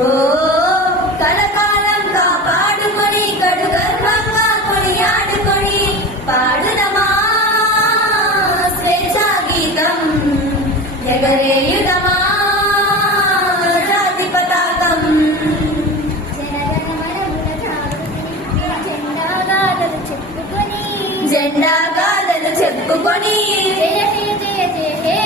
ఓ కలకాలం కాపాడుకొని కడు గర్వంగా కొనియాడుకొని పాడుదమా స్వేచ్ఛా గీతం ఎగరేయుదమా జాతి పతాకం. జెండా గాథలు చెప్పుకొని జయ జయ జయ జయ హే